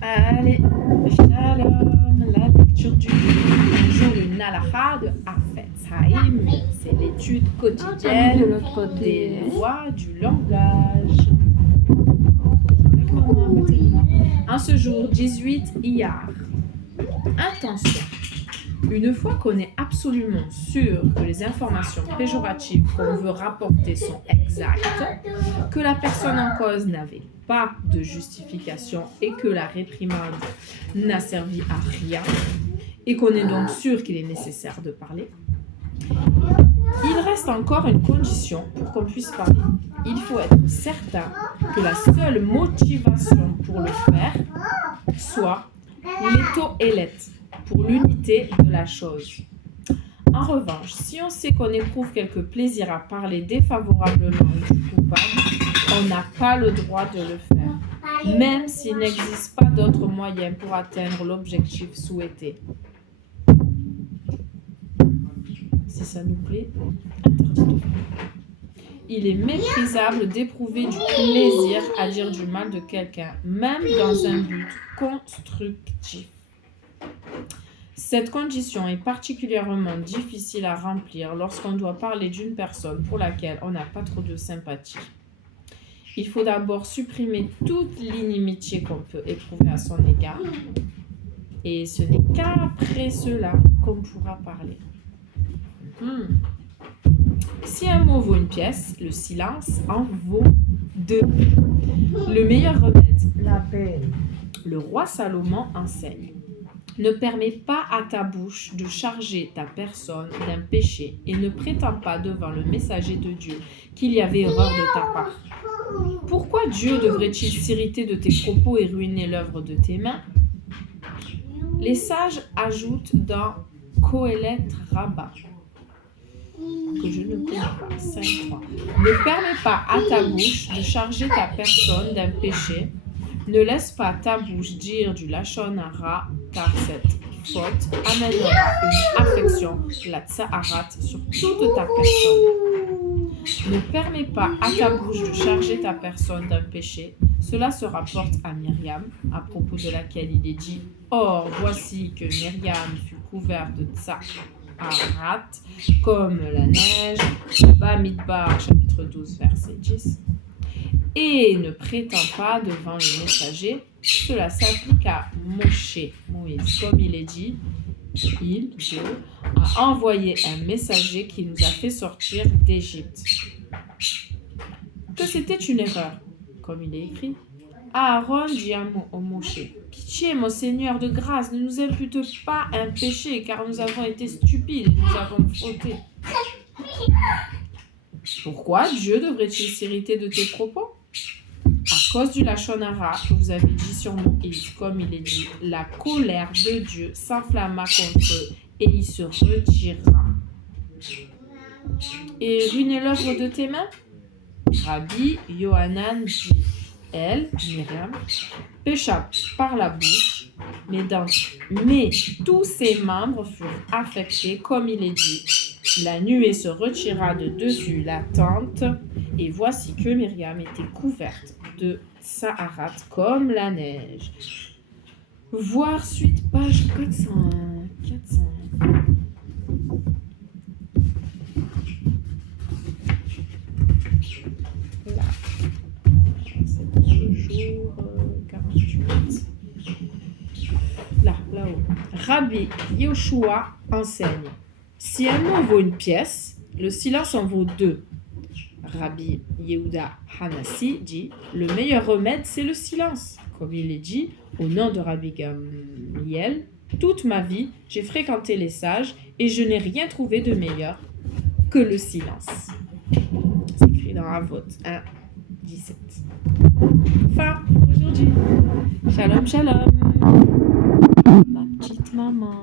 Allez, shalom, la lecture du jour, une halakha de Hafetz Haïm, c'est l'étude quotidienne de l'autre côté. des lois du langage. Avec maman, à côté de moi. En ce jour 18 Iyar. Attention, une fois qu'on est absolument sûr que les informations péjoratives qu'on veut rapporter sont exactes, que la personne en cause n'avait pas de justification et que la réprimande n'a servi à rien, et qu'on est donc sûr qu'il est nécessaire de parler, il reste encore une condition pour qu'on puisse parler. Il faut être certain que la seule motivation pour le faire soit l'éto-élet, pour l'unité de la chose. En revanche, si on sait qu'on éprouve quelque plaisir à parler défavorablement du coupable, on n'a pas le droit de le faire, même s'il n'existe pas d'autre moyen pour atteindre l'objectif souhaité. Si ça nous plaît, interdit de faire. Il est méprisable d'éprouver du plaisir à dire du mal de quelqu'un, même dans un but constructif. Cette condition est particulièrement difficile à remplir lorsqu'on doit parler d'une personne pour laquelle on n'a pas trop de sympathie. Il faut d'abord supprimer toute l'inimitié qu'on peut éprouver à son égard, et ce n'est qu'après cela qu'on pourra parler. Si un mot vaut une pièce, le silence en vaut deux. Le meilleur remède, La peine. le roi Salomon enseigne. Ne permets pas à ta bouche de charger ta personne d'un péché et ne prétends pas devant le messager de Dieu qu'il y avait erreur de ta part. Pourquoi Dieu devrait-il s'irriter de tes propos et ruiner l'œuvre de tes mains? Les sages ajoutent dans Kohelet Rabbah, que je ne connais pas, 5.3. Ne permets pas à ta bouche de charger ta personne d'un péché. Ne laisse pas ta bouche dire du lachon hara, car cette faute amènera une affection, la tsaharat, sur toute ta personne. Ne permets pas à ta bouche de charger ta personne d'un péché. Cela se rapporte à Myriam, à propos de laquelle il est dit « Or, voici que Myriam fut couverte de tsaharat, comme la neige. » Bamidbar, chapitre 12, verset 10. Et ne prétends pas devant le messager, cela s'applique à Moïse, comme il est dit, Dieu, a envoyé un messager qui nous a fait sortir d'Égypte. Que c'était une erreur, comme il est écrit. Aaron dit à Moshe, pitié mon Seigneur de grâce, ne nous impute pas un péché, car nous avons été stupides et nous avons fauté. Pourquoi Dieu devrait-il s'irriter de tes propos? À cause du lachon hara que vous avez dit sur Moïse, comme il est dit, la colère de Dieu s'enflamma contre eux et il se retira. Et ruiner l'œuvre de tes mains? Rabbi Yohanan dit, elle, Myriam, pécha par la bouche, mais tous ses membres furent affectés, comme il est dit. La nuée se retira de dessus la tente, et voici que Myriam était couverte de Tsaharat comme la neige. Voir suite, page 400. Là. C'est pour le jour 48. Là-haut. Rabbi Yoshua enseigne. Si un mot vaut une pièce, le silence en vaut deux. Rabbi Yehuda Hanassi dit, le meilleur remède, c'est le silence. Comme il est dit, au nom de Rabbi Gamliel, toute ma vie, j'ai fréquenté les sages et je n'ai rien trouvé de meilleur que le silence. C'est écrit dans Avot 1, 17. Enfin, aujourd'hui, shalom, shalom, ma petite maman.